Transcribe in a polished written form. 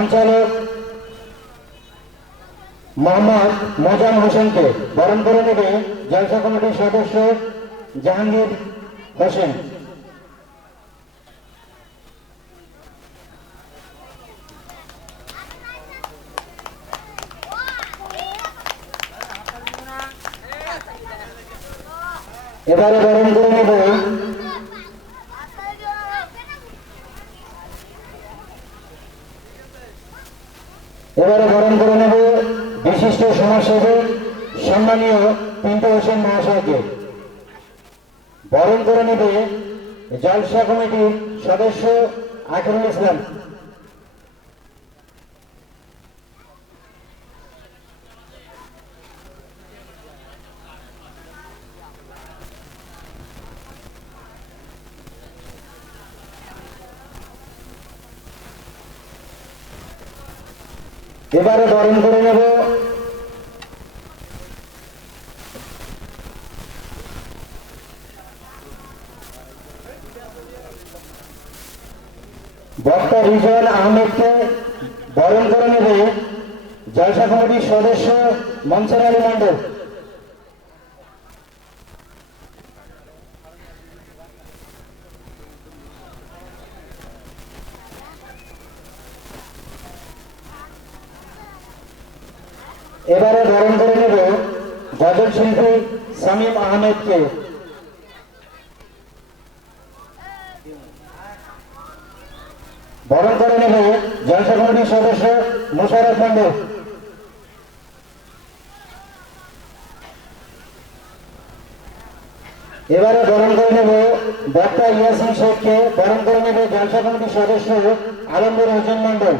সঞ্চালক মোহাম্মদ মজাম হোসেনকে বরণ করে নেবে জলসা কমিটির সদস্য জাহাঙ্গীর হোসেন। এবারে বরণ করে নেব বিশিষ্ট সমাজসেবক সম্মানীয় পিন্টু হোসেন মহাশয়কে। বরণ করে নেবে জলসা কমিটির সদস্য আখরুল ইসলাম। এবারে বরণ করে নেব বক্তা রিজওয়ান আহমেদকে। বরণ করে নেবে জলসা কমিটির সদস্য মনসুর আলী মন্ডল। এবারে বরণ করে নেব গজল শিল্পী সামিম আহমেদকে। বরণ করে নেব জলসা কমিটির সদস্য মোশাররফ মন্ডল। এবারে বরণ করে নেব বক্তা ইয়াসিন শেখকে। বরণ করে নেব জলসা কমিটির সদস্য আলমগীর হোসেন মন্ডল।